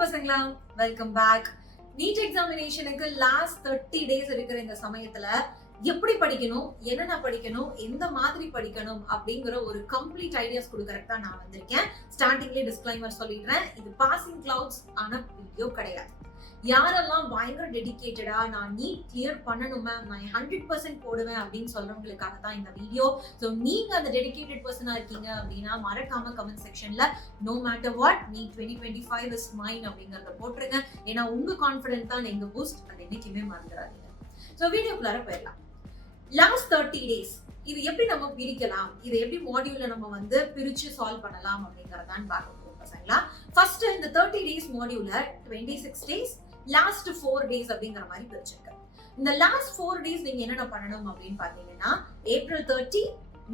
பசங்களா, welcome back. NEET எக்ஸாமினேஷனுக்கு last 30 days இருக்கிற இந்த சமயத்துல எப்படி படிக்கணும், என்னென்ன படிக்கணும், எந்த மாதிரி படிக்கணும் அப்படிங்கிற ஒரு கம்ப்ளீட் ஐடியாஸ் கொடுக்கறதுக்கு தான் நான் வந்திருக்கேன். ஸ்டார்டிங்லேயே டிஸ்க்ளைமர் சொல்லிடுறேன், இது பாசிங் கிளவுட்ஸ் ஆன வீடியோ கிடையாது. யாரெல்லாம் பயங்கர டெடிகேட்டடா நான் நீட் கிளியர் பண்ணணும் மேம், நான் 100% போடுவேன் அப்படின்னு சொல்றவங்களுக்காக தான் இந்த வீடியோ. ஸோ நீங்க அந்த டெடிகேட்டட் பர்சனா இருக்கீங்க அப்படின்னா மறக்காம கமெண்ட் செக்ஷன்ல no matter what NEET 2025 is mine அப்படிங்கறத போட்டுருங்க. ஏன்னா உங்க கான்ஃபிடென்ட் தான் எங்க பூஸ்ட், அது என்னைக்குமே மறந்துடாதீங்க. ஸோ வீடியோக்குள்ளார போயிடலாம். லாஸ்ட் 30 டேஸ் இது எப்படி நம்ம பிரிக்கலாம், இதை எப்படி மாடியூல்ல நம்ம வந்து பிரிச்சு சால்வ் பண்ணலாம் அப்படிங்கறதான் பார்க்க போறோம் பசங்களா. ஃபர்ஸ்ட் இந்த 30 டேஸ் மாடியூல்ல 26 டேஸ் லாஸ்ட் 4 டேஸ் அப்படிங்கிற மாதிரி பிரிச்சிருக்கேன். இந்த லாஸ்ட் 4 டேஸ் நீங்க என்னென்ன பண்ணணும் அப்படின்னு பாத்தீங்கன்னா, April 30,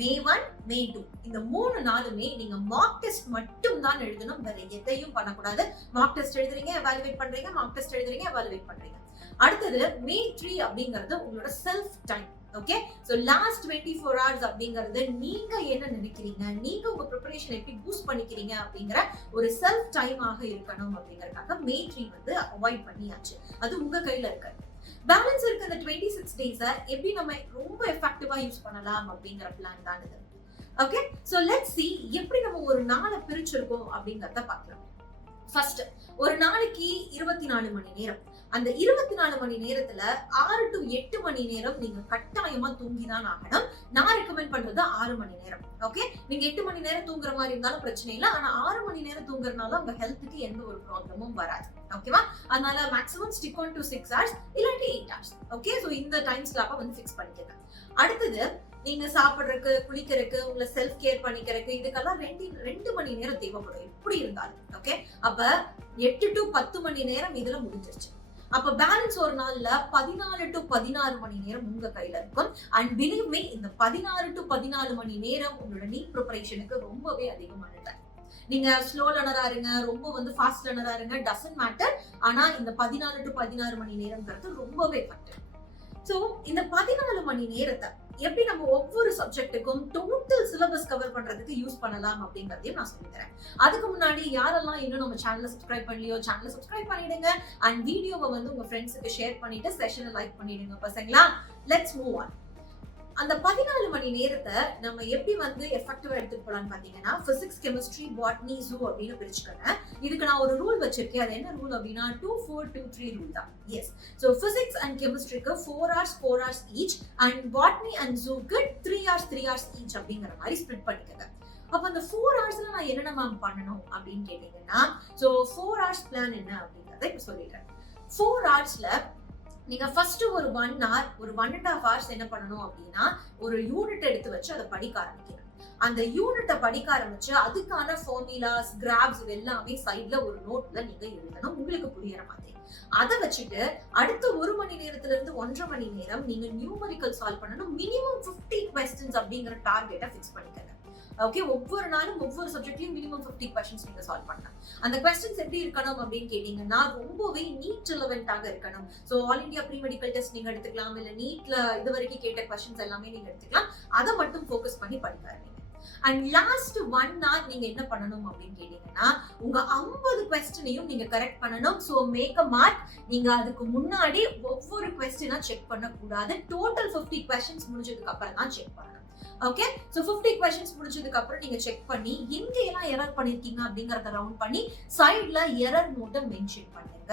May 1, May 2 இந்த 3 நாளுமே நீங்க மார்க் டெஸ்ட் மட்டும் தான் எழுதணும், வேற எதையும் பண்ணக்கூடாது. மார்க் டெஸ்ட் எழுதுறீங்க, எவாலுவேட் பண்றீங்க, மார்க் டெஸ்ட் எழுதுறீங்க, எவாலுவேட் பண்றீங்க. அடுத்தது May 3 அப்படிங்கிறது உங்களோட self time. Okay, so last 24 hours அப்படிங்கிறது நீங்க என்ன நினைக்கிறீங்க, நீங்க உங்க ப்ரிப்பரேஷன் எப்படி பூஸ்ட் பண்ணிக்கிறீங்க அப்படிங்கிற ஒரு செல்ஃப் டைம் ஆக இருக்கணும் அப்படிங்கறதுக்காக May 3 வந்து அவாய்ட் பண்ணியாச்சு. அது உங்க கையில இருக்கு. பேலன்ஸ் இருக்க அந்த 26 டேஸ எப்படி நம்ம ரொம்ப எஃபெக்டிவா யூஸ் பண்ணலாம் அப்படிங்கிற பிளான் தான் இது. ஓகே, சோ லெட்ஸ் see எப்படி நம்ம ஒரு நாளை பிரிச்சிருக்கோம் அப்படிங்கறத பார்க்கலாம். ஃபர்ஸ்ட், ஒரு நாளைக்கு 24 மணி நேரம். அந்த 24 மணி நேரத்துல 6 to 8 மணி நேரம் நீங்க கட்டாயமா தூங்கிதான் ஆகணும். நான் ரெக்கமெண்ட் பண்றது 6 மணி நேரம். ஓகே, நீங்க 8 மணி நேரம் தூங்குற மாதிரி இருந்தாலும் பிரச்சனை இல்லை, ஆனா 6 மணி நேரம் தூங்குறதுனால உங்க ஹெல்த்துக்கு எந்த ஒரு ப்ராப்ளமும் வராது. ஓகேவா? அதனால maximum stick on to 6 hours இல்லாட்டி 8 hours. ஓகே, சோ இந்த டைம் ஸ்லாப்பை வந்து ஃபிக்ஸ் பண்ணிக்கங்க. அடுத்தது, நீங்க சாப்பிடுறதுக்கு, குளிக்கிறதுக்கு, உங்களை செல்ஃப் கேர் பண்ணிக்கிறதுக்கு இதுக்கெல்லாம் 2 மணி நேரம் தேவைப்படும் எப்படி இருந்தாலும். ஓகே, அப்ப 8 to 10 மணி நேரம் இதுல முடிஞ்சிருச்சு. அப்ப பேலன்ஸ் ஒரு நாள்ல 14 to 16 மணி நேரம் உங்க கையில இருக்கும். அண்ட் பிலீவ் மீ, இந்த 14 to 14 மணி நேரம் உங்களோட நீட் ப்ரிப்பரேஷனுக்கு ரொம்பவே அதிகமான டைம். நீங்க ஸ்லோ லேர்னரா இருங்க, ரொம்ப வந்து ஃபாஸ்ட் லேர்னரா இருங்க, டசன்ட் மேட்டர். ஆனா இந்த 14 to 16 மணி நேரம்ங்கிறது ரொம்பவே எஃபெக்டிவ். சோ இந்த 14 மணி நேரத்தை எப்படி நம்ம ஒவ்வொரு சப்ஜெக்ட்டுக்கும் டோட்டல் சிலபஸ் கவர் பண்றதுக்கு யூஸ் பண்ணலாம் அப்படிங்கறதையும் நான் சொல்லி தரேன். அதுக்கு முன்னாடி யாரெல்லாம் இன்னும் நம்ம சேனலை சப்ஸ்கிரைப் பண்ணலையோ சேனலை சப்ஸ்கிரைப் பண்ணிடுங்க. அண்ட் வீடியோவை வந்து உங்க ஃப்ரெண்ட்ஸுக்கு ஷேர் பண்ணிட்டு செஷனை லைக் பண்ணிடுங்க பசங்களா. Let's move on. அந்த 14 மணி நேரத்தை நம்ம எப்படி வந்து எஃபெக்டிவா எடுத்துட்டு போலாம்னு பாத்தீங்கன்னா, பிசிக்ஸ், கெமிஸ்ட்ரி, பாட்னி, ஜூ அப்படின்னு பிரிச்சுக்கோங்க. இதுக்கு நான் ஒரு ரூல் வச்சிருக்கேன். அது என்ன ரூல் அப்படின்னா 2-4-2-3 ரூல் தான். எஸ், சோ பிசிக்ஸ் அண்ட் கெமிஸ்ட்ரிக்கு 4 hours each, and botany and ஜூக்கு 3 hours ஈச் அப்படிங்கிற மாதிரி ஸ்ப்ளிட் பண்ணிக்கோங்க. அப்ப அந்த 4 hoursல நான் என்னென்ன மேம் பண்ணணும் அப்படின்னு கேட்டீங்கன்னா, சோ 4 hours பிளான் என்ன அப்படிங்கறத இப்ப சொல்லிடுறேன். 4 hoursல நீங்க ஃபர்ஸ்ட் ஒரு 1 hour, ஒரு 1.5 hours என்ன பண்ணணும் அப்படின்னா, ஒரு யூனிட் எடுத்து வச்சு அதை படிக்க ஆரம்பிக்கணும். அந்த யூனிட்டை படிக்க ஆரம்பிச்சு அதுக்கான ஃபார்முலாஸ், கிராஃப்ஸ் இது எல்லாமே சைட்ல ஒரு நோட்ல நீங்க எழுதணும், உங்களுக்கு புரியற மாதிரி. அதை வச்சுட்டு அடுத்த 1 மணி நேரத்துல இருந்து 1.5 மணி நேரம் நீங்க நியூமரிக்கல் சால்வ் பண்ணணும். மினிமம் 50 questions அப்படிங்கிற டார்கெட்டை ஃபிக்ஸ் பண்ணிக்கங்க. ஓகே, ஒவ்வொரு நாளும் ஒவ்வொரு சப்ஜெக்ட்லயும் மினிமம் 50 questions நீங்க சால்வ் பண்ணலாம். அந்த questions எப்படி இருக்கணும் அப்படின்னு கேட்டீங்கன்னா, ரொம்பவே நீட் ரிலவென்ட்டாக இருக்கணும். So all India pre medical test நீங்க எடுத்துக்கலாம், இல்ல நீட்ல இது வரைக்கும் கேட்ட questions எல்லாமே நீங்க எடுத்துக்கலாம். அதை மட்டும் ஃபோக்கஸ் பண்ணி படிக்க ஆரம்பிங்க. அண்ட் லாஸ்ட் 1 hour நீங்க என்ன பண்ணணும் அப்படின்னு கேட்டீங்கன்னா, உங்க 50 questionையும் நீங்க கரெக்ட் பண்ணணும். So make a mark. நீங்க அதுக்கு முன்னாடி ஒவ்வொரு questionஆ செக் பண்ண கூடாது. டோட்டல் 50 questions முடிஞ்சதுக்கு அப்புறம் தான் செக் பண்ணணும். ஓகே, சோ 50 questions முடிஞ்சதுக்கு அப்புறம் நீங்க செக் பண்ணி எங்க எல்லாம் எரர் பண்ணிருக்கீங்க அப்படிங்கறத ரவுண்ட் பண்ணி சைடுல எரர் நோட்டை மென்ஷன் பண்ணுங்க.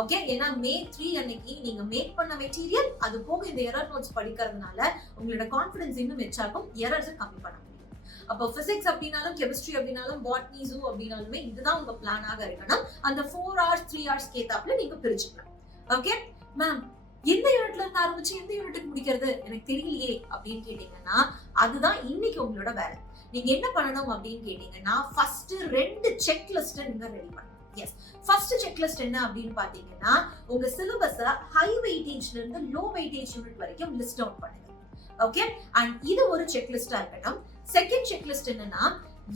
ஓகே, ஏன்னா May 3 அன்னைக்கு நீங்க மேக் பண்ண மெட்டீரியல் அது போக இந்த எரர் நோட்ஸ் படிக்கிறதுனால உங்களோட கான்ஃபிடன்ஸ் இன்னும் மெச்சாகும், எரர்ஸ் கம்மி பண்ண முடியும். அப்போ பிசிக்ஸ் அப்படின்னாலும், கெமிஸ்ட்ரி அப்படின்னாலும், பாட்னி, ஜூ அப்படின்னாலுமே இதுதான் உங்க பிளானாக இருக்கணும். அந்த 4 hours 3 hours கேத்தாப்ல நீங்க பிரிச்சுக்கலாம். ஓகே மேம், எந்த யூனிட்ல இருந்து ஆரம்பிச்சு எந்த யூனிட்டுக்கு முடிக்கிறது எனக்கு தெரியலையே அப்படின்னு கேட்டீங்கன்னா, அதுதான் இன்னைக்கு உங்களோட வேலை. நீங்க என்ன பண்ணணும் அப்படின்னு கேட்டீங்கன்னா, ஃபர்ஸ்ட் 2 செக் லிஸ்ட் நீங்க ரெடி பண்ணணும். எஸ், ஃபர்ஸ்ட் செக் லிஸ்ட் என்ன அப்படின்னு பாத்தீங்கன்னா, உங்க சிலபஸை ஹை வெயிட்டேஜ்ல இருந்து லோ வெயிட்டேஜ் யூனிட் வரைக்கும் லிஸ்ட் அவுட் பண்ணுங்க. ஓகே, அண்ட் இது ஒரு செக் லிஸ்டா இருக்கட்டும். செகண்ட் செக் லிஸ்ட் என்னன்னா,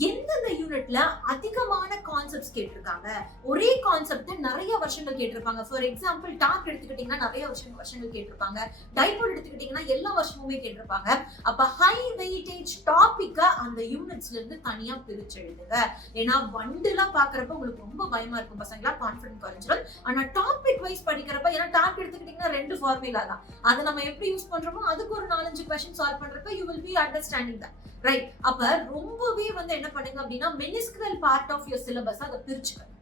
எந்தெந்த யூனிட்ல அதிகமான கான்செப்ட்ஸ் கேட்டிருக்காங்க, ஒரே கான்செப்ட் நிறைய வருஷங்கள் கேட்டிருப்பாங்க. ஃபார் எக்ஸாம்பிள் டார்க் எடுத்துக்கிட்டீங்கன்னா நிறைய வருஷங்கள் கேட்டிருப்பாங்க, டைபோல் எடுத்துக்கிட்டீங்கன்னா எல்லா வருஷமுமே கேட்டிருப்பாங்க. அப்ப ஹை வெயிட்டேஜ் டாபிக்கா அந்த யூனிட்ஸ்ல இருந்து தனியா பிரிச்சு எழுதுங்க. ஏன்னா பண்டிலா பாக்குறப்ப உங்களுக்கு ரொம்ப பயமா இருக்கும் பசங்களா, கான்ஃபிடன்ட் குறைஞ்சிடும். ஆனா டாபிக் வைஸ் படிக்கிறப்ப, ஏன்னா டார்க் எடுத்துக்கிட்டீங்கன்னா 2 ஃபார்முலா தான், அதை நம்ம எப்படி யூஸ் பண்றோமோ அதுக்கு ஒரு 4-5 क्वेश्चन சால்வ் பண்றப்ப you will be understanding that, right? அப்ப ரொம்பவே என்ன பண்ணுங்க அப்படின்னா minuscule part of your syllabus அதை பிரிச்சுக்கணும்.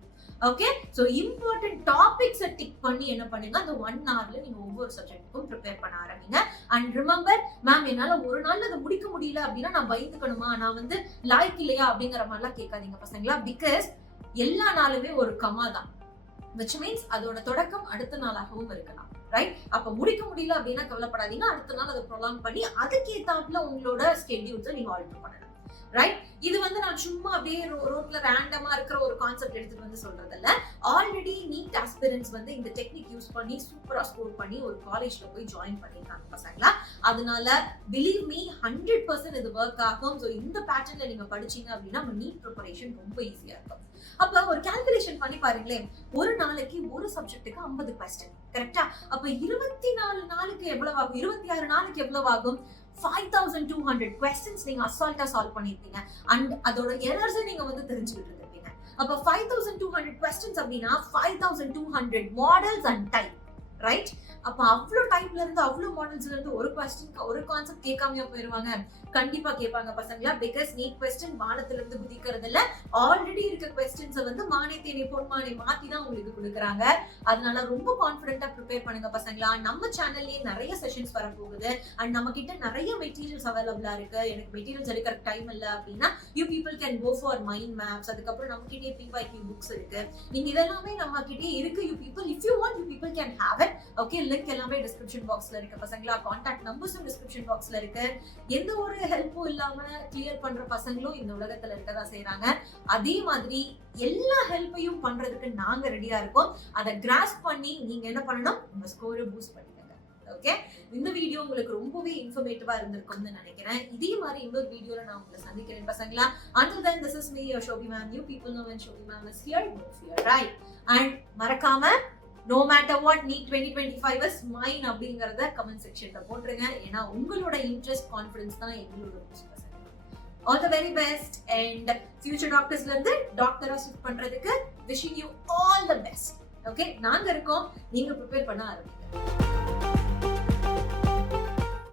Okay, so important topics tick பண்ணி என்ன பண்ணுங்க, அந்த 1 hourல நீங்க ஒவ்வொரு சப்ஜெக்ட்டுக்கும் ப்ரிப்பேர் பண்ண ஆரம்பிங்க. அண்ட் ரிமெம்பர், மேம் என்னால ஒரு நாள்ல அதை முடிக்க முடியல அப்படின்னா நான் பயந்துக்கணுமா, நான் லாய்க்கு இல்லையா அப்படிங்கிற மாதிரிலாம் கேட்காதீங்க பசங்களா. பிகாஸ் எல்லா நாளுமே ஒரு கமா தான், which means அதோட தொடக்கம் அடுத்த நாளாகவும் இருக்கலாம், ரைட்? அப்ப முடிக்க முடியல அப்படின்னா கவலைப்படாதீங்க, அடுத்த நாள் அதை ப்ரொலாங் பண்ணி அதுக்கேத்தாப்புல உங்களோட ஸ்கெட்யூல்ஸை நீங்க ஆல்டர் பண்ணலாம், ரைட்? இது நான் சும்மா அப்படியே ரோட்ல ரேண்டமா இருக்கிற ஒரு கான்செப்ட் எடுத்துட்டு சொல்றது இல்ல. ஆல்ரெடி நீட் ஆஸ்பிரன்ட்ஸ் இந்த டெக்னிக் யூஸ் பண்ணி சூப்பரா ஸ்கோர் பண்ணி ஒரு காலேஜ்ல போய் ஜாயின் பண்ணிருக்காங்க பசங்களா. அதனால பிலீவ் மீ 100% இது ஒர்க் ஆகும். ஸோ இந்த பேட்டர்ன்ல நீங்க படிச்சீங்க அப்படின்னா நீட் ப்ரிப்பரேஷன் ரொம்ப ஈஸியா இருக்கும். அப்ப ஒரு கால்குலேஷன் பண்ணி பாருங்களேன், ஒரு நாளைக்கு ஒரு சப்ஜெக்ட்டுக்கு 50 கொஸ்டின், கரெக்டா? அப்ப 24 நாளுக்கு எவ்வளவு ஆகும், 26 நாளுக்கு எவ்வளவு ஆகும்? 5200 questions நீங்க அசால்ட்டா சால்வ் பண்ணிருப்பீங்க. அண்ட் அதோட எரர்ஸ் நீங்க தெரிஞ்சுக்கிட்டு இருப்பீங்க. அப்ப 5200 questions அப்படின்னா 5200 மாடல்ஸ் அண்ட் டைப், ரைட்? அப்ப அவ்வளவு டைப்ல இருந்து அவ்வளவு மாடல்ஸ்ல இருந்து ஒரு क्वेश्चन ஒரு கான்செப்ட் கேட்காமயா போயிருவாங்க? கண்டிப்பா கேட்பாங்க பசங்களா. பிகாஸ் நீட் क्वेश्चन வானத்துல இருந்து குதிக்கிறது இல்ல, ஆல்ரெடி இருக்க क्वेश्चंस மானே தேனே பொன்மானே மாத்தி தான் உங்களுக்கு கொடுக்குறாங்க. அதனால ரொம்ப கான்ஃபிடென்ட்டா ப்ரிப்பேர் பண்ணுங்க பசங்களா. நம்ம சேனல்லயே நிறைய செஷன்ஸ் வர போகுது அண்ட் நம்ம கிட்ட நிறைய மெட்டீரியல்ஸ் அவைலபிளா இருக்கு. எனக்கு மெட்டீரியல்ஸ் எடுக்கிற டைம் இல்ல அப்படின்னா you people can go for mind maps. அதுக்கப்புறம் நம்ம கிட்டே PYQ புக்ஸ் இருக்கு. நீங்க இதெல்லாமே நம்ம கிட்டே இருக்கு. You people if you want you people can have it. Okay, link எல்லாமே டிஸ்கிரிப்ஷன் பாக்ஸ்ல இருக்கு பசங்களா. கான்டாக்ட் நம்பர்ஸும் டிஸ்கிரிப்ஷன் பாக்ஸ்ல இருக்கு. எந்த ஒரு ஹெல்ப்பும் இல்லாம கிளியர் பண்ற பசங்களும் இந்த உலகத்துல இருக்கதா செய்யறாங்க. அதே மாதிரி எல்லா ஹெல்ப்பையும் பண்றதுக்கு நாங்க ரெடியா இருக்கோம். அதை கிராஸ்ப் பண்ணி நீங்க என்ன பண்ணணும், உங்க ஸ்கோரை பூஸ்ட் பண்ணிக்கங்க. ஓகே, இந்த வீடியோ உங்களுக்கு ரொம்பவே இன்ஃபர்மேட்டிவா இருந்திருக்கும்னு நினைக்கிறேன். இதே மாதிரி இன்னொரு வீடியோல நான் உங்களை சந்திக்கிறேன் பசங்களா. Until then, this is me, your Shobhi ma'am. You people know when Shobhi ma'am is here, no fear, right? And மறக்காம no matter what NEET 2025 is mine அப்படிங்கறத கமெண்ட் செக்ஷன்ல போட்டுருங்க. ஏன்னா உங்களோட இன்ட்ரெஸ்ட் கான்ஃபிடன்ஸ் தான் எங்களோட பூஸ்ட் பசங்க. All the very best and future டாக்டர்ஸ்ல இருந்து டாக்டரா ஷிஃப்ட் பண்றதுக்கு wishing you all the best. ஓகே, நாங்க இருக்கோம், நீங்க ப்ரிப்பேர் பண்ண ஆரம்பிங்க.